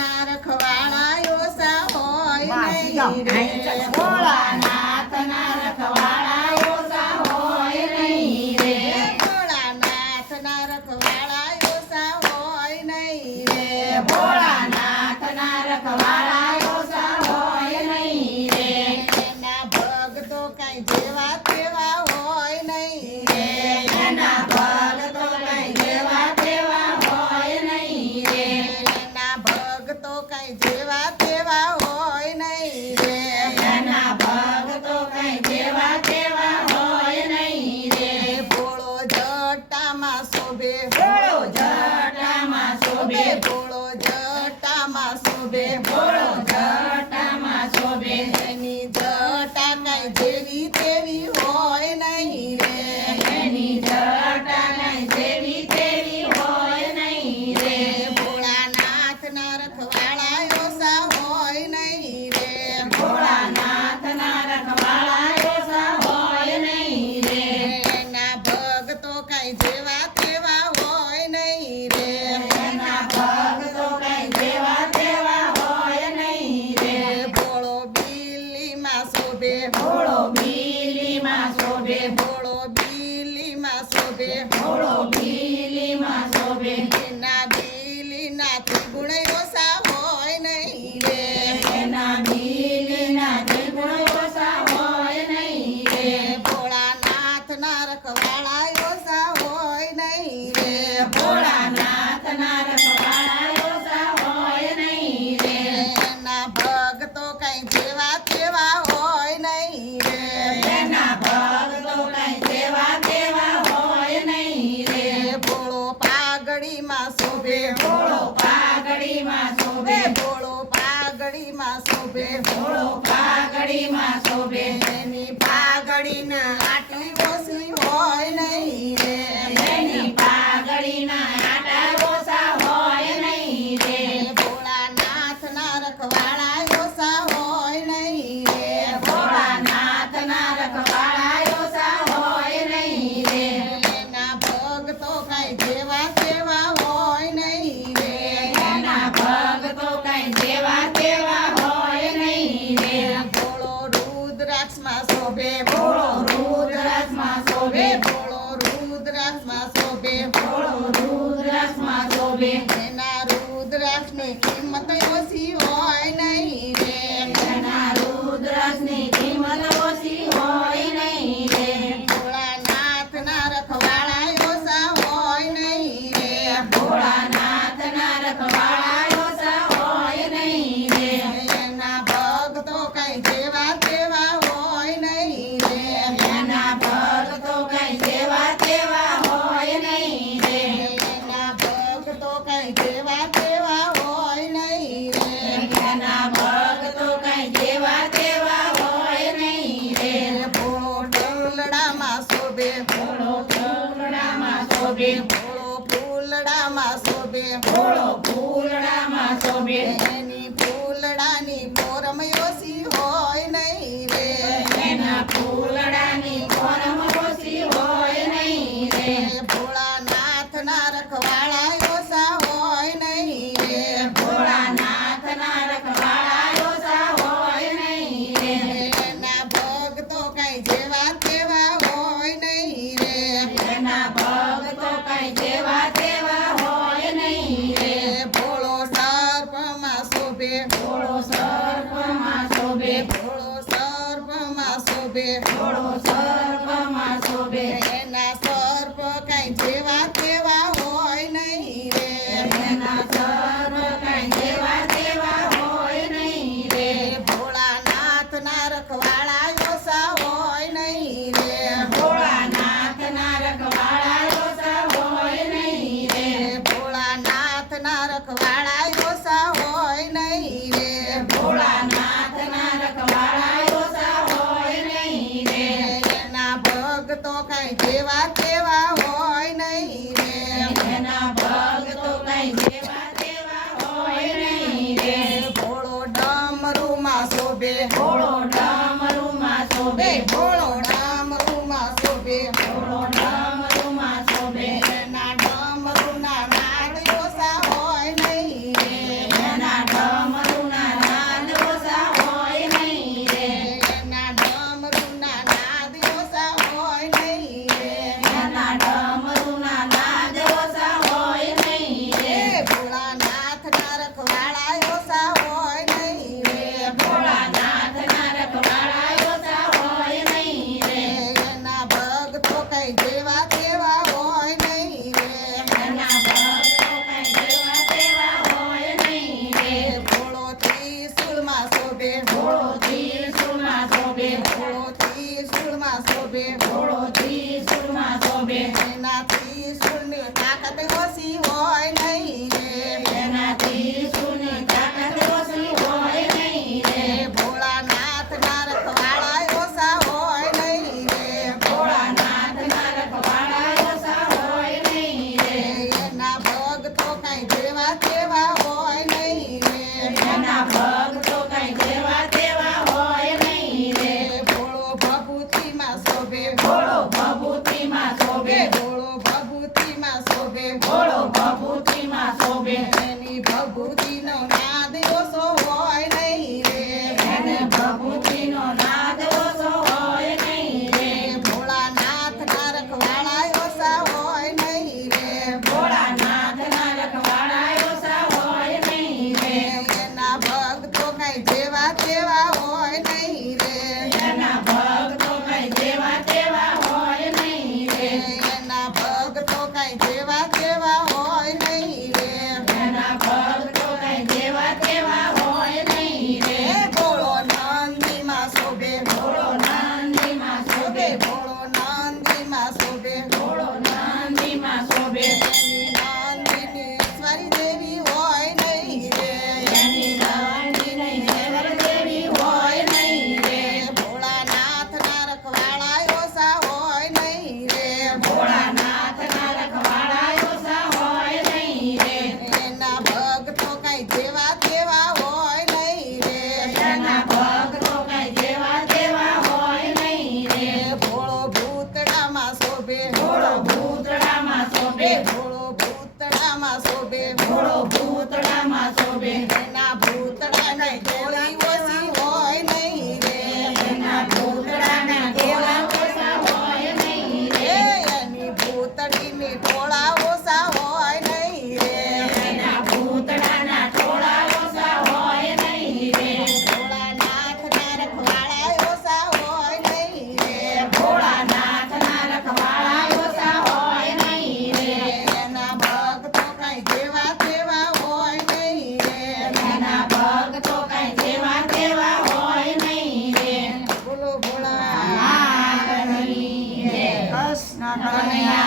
ભોળાનાથના રખવાળા ઓછા હોય નહીં રે. ભોળાનાથના રખવાળા ઓછા હોય નહીં રે. ભોળાનાથના રખવાળા ઓછા હોય નહીં રે. ભોળાનાથના રખવાળા ઓછા હોય નહીં રે. એના ભગતો કાંઈ જેવા તેવા હોય નહીં રે. એના ભગતો કાંઈ જેવા તેવા હોય નહીં રે. એના ભગતો કાંઈ જેવા તેવા હોય નહીં રે. એના ભગતો કાંઈ જેવા તેવા હોય નહીં રે. ભોળો જટામાં શોભે. ભોળો જટામાં શોભે. ભોળો જટામાં શોભે. ભોળો જટામાં શોભે. એની જટા કાંઈ જેવી તેવી હોય નહીં રે. એની જટા કાંઈ જેવી તેવી હોય નહીં રે. ભોળાનાથના રખવાળા ઓછા હોય નહીં રે. ભોળાનાથના રખવાળા ઓછા હોય નહીં રે. એના ભગતો કાંઈ જેવા તેવા હોય નહીં રે. એના ભગતો કાંઈ જેવા તેવા હોય નહીં રે. ભોળો બિલ્લીમાં શોભે. ભોળો બીલીમાં શોભે. ભોળો બિલ્લીમાં શોભે. ભોળો બીલીમાં શોભે. એના બિલ્લીનાથી ગુણ ઓછા હોય નહીં રે. એના બીલીના ત્રિગુણ ઓછા હોય નહીં રે. ભોળાનાથના રખવાળા ઓછા હોય નહીં રે. ભોળાનાથના રખવાળા ઓછા હોય નહીં રે. એના ભગતો કાંઈ જેવા તેવા હોય નહીં રે. એના ભગતો કાંઈ જેવા તેવા હોય નહીં રે. ભોળો પાઘડીમાં શોભે. ભોળો પાઘડીમાં શોભે. ભોળો પાઘડીમાં શોભે. ભોળો પાઘડીમાં શોભે. એની પાઘડીના આટલી ઓછી હોય નહીં રે. એની પાઘડીના આટા ઓછા હોય નહીં રે. ભોળાનાથના રખવાળા ઓછા હોય નહીં રે. ભોળાનાથના રખવાળા ઓછા હોય નહીં રે. એના ભગતો કાંઈ જેવા તેવા હોય નહીં રે. એના ભગતો કાંઈ જેવા તેવા હોય નહીં રે. ભોળો રુદ્રાક્ષમાં શોભે. ભોળો રુદ્રાક્ષમાં શોભે. ભોળો રુદ્રાક્ષમાં શોભે. ભોળો રુદ્રાક્ષમાં શોભે. એના રુદ્રાક્ષની કિંમત ઓછી હોય નહીં રે. એના રુદ્રાક્ષની કિંમત ઓછી હોય નહીં રે. ભોળાનાથના રખવાળા ઓછા હોય નહીં રે. ભોળાનાથના રખવાળા ઓછા હોય નહીં રે. એના ભગતો કાંઈ જેવા તેવા હોય નહીં રે. એના ભગતો કાંઈ જેવા તેવા હોય નહીં રે. એના ભગતો કાંઈ જેવા તેવા હોય નહીં રે. એના ભગતો કાંઈ જેવા તેવા હોય નહીં રે. ભોળો ઢોલડામાં શોભે. ભોળો ફૂલડામાં શોભે. ભોળો ફૂલડામાં શોભે. ભોળો ફૂલડામાં શોભે. એની ફૂલડાની પોરમ ઓછી હોય નહીં રે. એના ફૂલડાની કોરમ ઓછી હોય નહીં રે. ભોળાનાથના રખવાળા ઓછા હોય નહીં રે. ભોળાનાથના રખવાળા ઓછા હોય નહીં રે. એના ભગતો કાંઈ જેવા તેવા હોય નહીં રે. એના ભગતો કાંઈ જેવા તેવા હોય નહીં રે. ભોળો સર્પમાં શોભે. ભોળો સર્પમાં શોભે. ભોળો સર્પમાં શોભે. ભોળો સર્પમાં શોભે. એના સર્પ કાંઈ જેવા તેવા હોય નહીં રે. એના સર્પ કાંઈ જેવા તેવા હોય નહીં રે. ભોળાનાથના રખવાળા ઓછા હોય નહીં રે. ભોળાનાથના રખવાળા ઓછા હોય નહીં રે. ભોળાનાથના રખવાળા ઓછા હોય નહીં રે. ભોળાનાથના રખવાળા ઓછા હોય નહીં રે. એના ભગતો કાંઈ જેવા તેવા હોય નહીં રે. એના ભગતો કાંઈ જેવા તેવા હોય નહીં રે. ભોળો ડમરુમાં શોભે. ભોળો ડમરુમાં શોભે. ભોળો ડમરુમાં શોભે. ભોળો ડમરુમાં શોભે. એના ડમરુના નાદ ઓછા હોય નહીં કનૈયા